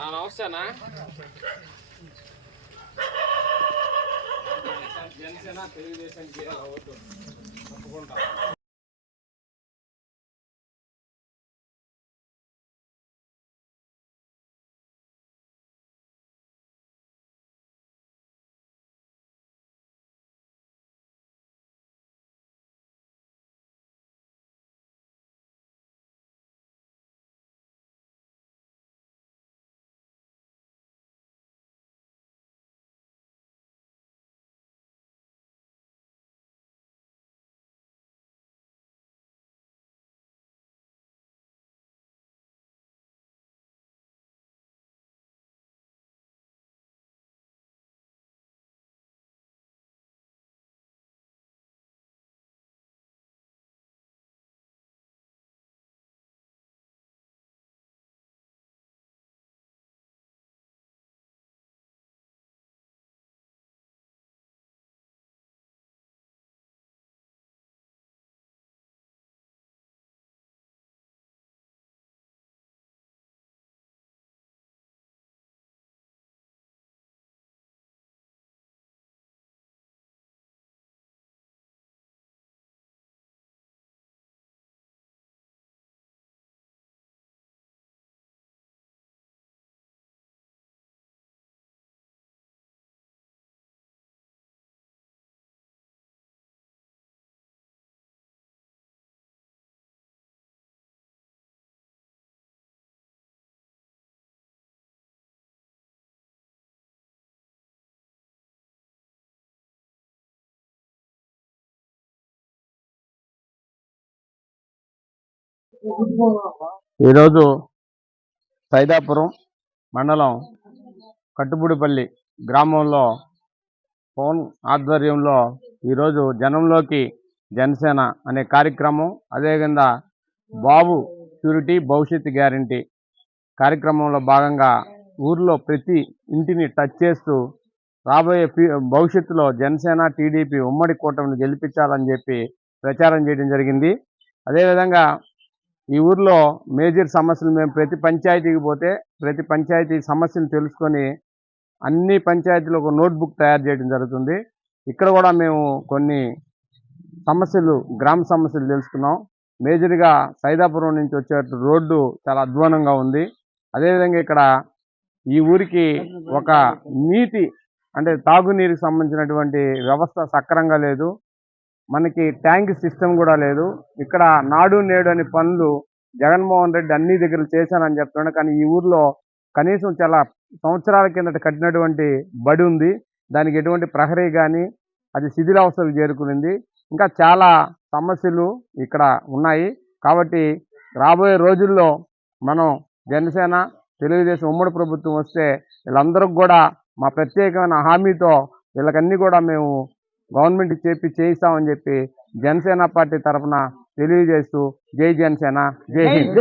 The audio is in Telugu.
నమస్తేనా జనసేన తెలుగుదేశానికి ఓటు తప్పకుండా. ఈరోజు సైదాపురం మండలం కట్టుబుడిపల్లి గ్రామంలో పవన్ ఆధ్వర్యంలో ఈరోజు జనంలోకి జనసేన అనే కార్యక్రమం, అదేవిధంగా బాబు షూరిటీ భవిష్యత్తు గ్యారంటీ కార్యక్రమంలో భాగంగా ఊర్లో ప్రతి ఇంటిని టచ్ చేస్తూ రాబోయే భవిష్యత్తులో జనసేన టీడీపీ ఉమ్మడి కూటమిని గెలిపించాలని చెప్పి ప్రచారం చేయడం జరిగింది. అదేవిధంగా ఈ ఊర్లో మేజర్ సమస్యలు మేము ప్రతి పంచాయతీకి పోతే ప్రతి పంచాయతీ సమస్యలు తెలుసుకొని అన్ని పంచాయతీలో ఒక నోట్బుక్ తయారు చేయడం జరుగుతుంది. ఇక్కడ కూడా మేము కొన్ని సమస్యలు గ్రామ సమస్యలు తెలుసుకున్నాం. మేజర్గా సైదాపురం నుంచి వచ్చే రోడ్డు చాలా అధ్వానంగా ఉంది. అదేవిధంగా ఇక్కడ ఈ ఊరికి ఒక నీటి అంటే తాగునీరుకి సంబంధించినటువంటి వ్యవస్థ సక్రంగా లేదు. మనకి ట్యాంక్ సిస్టమ్ కూడా లేదు. ఇక్కడ నాడు నేడు అనే పనులు జగన్మోహన్ రెడ్డి అన్ని దగ్గర చేశానని చెప్తున్నాడు. కానీ ఈ ఊర్లో కనీసం చాలా సంవత్సరాల కిందట కట్టినటువంటి బడి ఉంది. దానికి ఎటువంటి ప్రహరీ కానీ అది శిథిలావస్థకు చేరుకునింది. ఇంకా చాలా సమస్యలు ఇక్కడ ఉన్నాయి. కాబట్టి రాబోయే రోజుల్లో మనం జనసేన తెలుగుదేశం ఉమ్మడి ప్రభుత్వం వస్తే వీళ్ళందరికీ కూడా మా ప్రత్యేకమైన హామీతో వీళ్ళకన్నీ కూడా మేము గవర్నమెంట్ చేయిస్తామని చెప్పి జనసేన పార్టీ తరఫున తెలియజేస్తూ జై జనసేన, జై హింద్.